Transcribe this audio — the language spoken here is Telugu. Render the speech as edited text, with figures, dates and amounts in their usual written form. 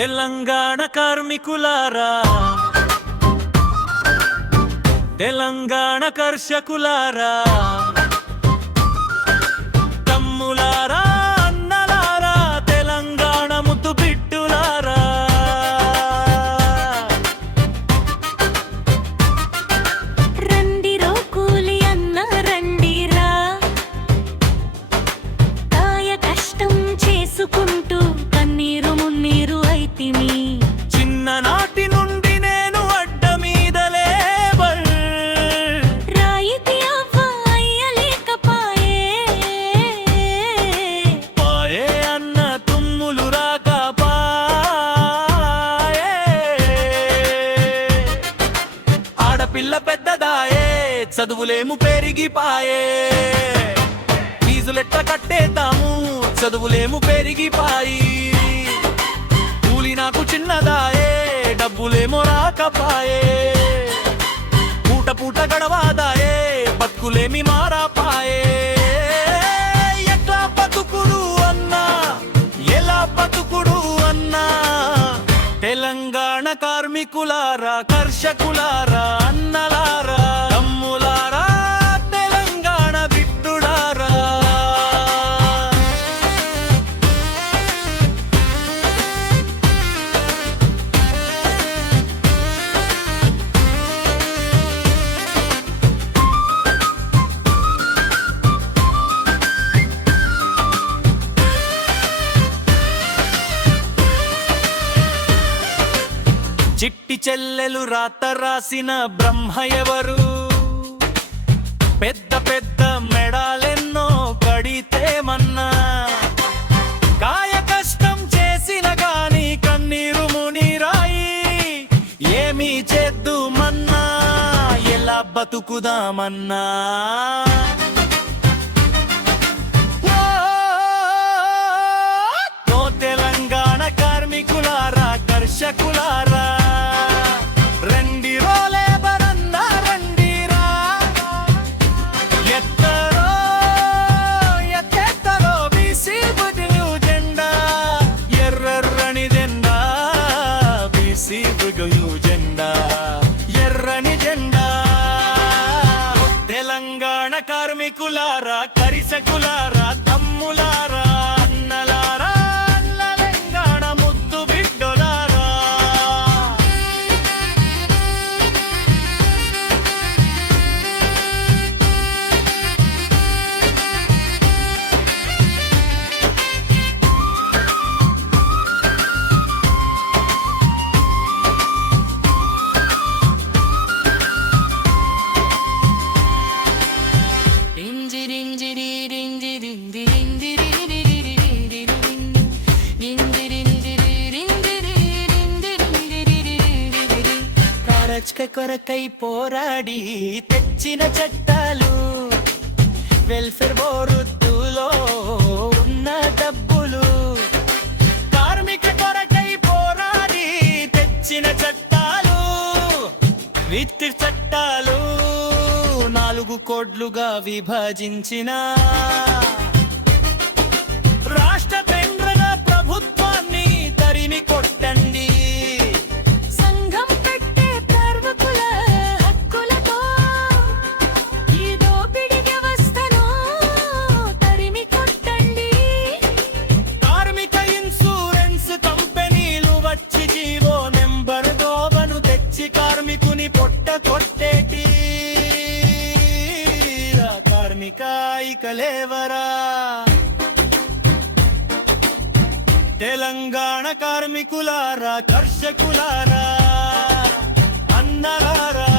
తెలంగాణ కార్మికులారా, తెలంగాణ కర్షకులారా, తమ్ములారా, అన్నలారా, తెలంగాణ ముద్దు బిడ్డులారా, రండిరో కూలి అన్న రండిరా, కాయ కష్టం చేసుకుంటూ కన్నీరు మున్నీరు అయితిని. చిన్ననాటి నుండి నేను అడ్డ మీద లేబర్, రాయితీ అవ్వ అయ్యలేకపాయే, పాయే అన్న తుమ్ములు రాకపాయే. ఆడపిల్ల పెద్దదాయే, చదువులేము పెరిగిపాయే, ఫీజులెట్ట కట్టేద్దాము, చదువులేము పెరిగిపాయి. కూలి నాకు చిన్నదాయే, డబ్బులేమో రాకపాయే, పూట పూట గడవాదాయే, బతుకులేమి మారాపాయే. ఎట్లా బతుకుడు అన్నా, ఎలా బతుకుడు అన్నా, తెలంగాణ కార్మికులారా, కర్షకులారా, అన్నలారా, తమ్ములారా, తెలంగాణ బిడ్డులారా. చిట్టి చెల్లెలు రాత రాసిన బ్రహ్మ ఎవరు? పెద్ద పెద్ద మెడాలెన్నో కడితేమన్నా, కాయ కష్టం చేసిన గాని కన్నీరు మునిరాయి. ఏమి చేద్దుమన్నా, ఎలా బతుకుదామన్నా, ఓ తెలంగాణ కార్మికులారా, కర్షకులారా, రండిరో లేబర్ అన్నా రండిరా. ఎత్తెత్తరో బీసీ బుగులు జెండా, ఎర్రెర్రని జెండా, బీసీ బుగులు జెండా, ఎర్రని జెండా. తెలంగాణ కార్మికులారా, కర్షకులారా, తమ్ములారా, అన్నలారా, తెలంగాణ ముద్దు బిడ్డలారా. కొరకై పోరాడి తెచ్చిన చట్టాలు, వెల్ఫేర్ బోర్డులో ఉన్న డబ్బులు, కార్మిక కొరకై పోరాడి తెచ్చిన చట్టాలు, విద్యుత్ చట్టాలు 4 కోడ్లుగా విభజించిన రాష్ట్ర కేంద్ర ప్రభుత్వాన్ని తరిమి కొట్టండి. సంఘం పెట్టే కార్మికుల హక్కులతో ఈ దోపిడీ వ్యవస్థను తరిమి కొట్టండి. కార్మిక ఇన్సూరెన్స్ కంపెనీలు వచ్చి జీవో నెంబర్ దోబను తెచ్చి కార్మికుని పొట్ట కొట్టేటి. కార్మిక ఇకలేవరా, తెలంగాణ కార్మికులారా, కర్షకులారా, అన్నలారా,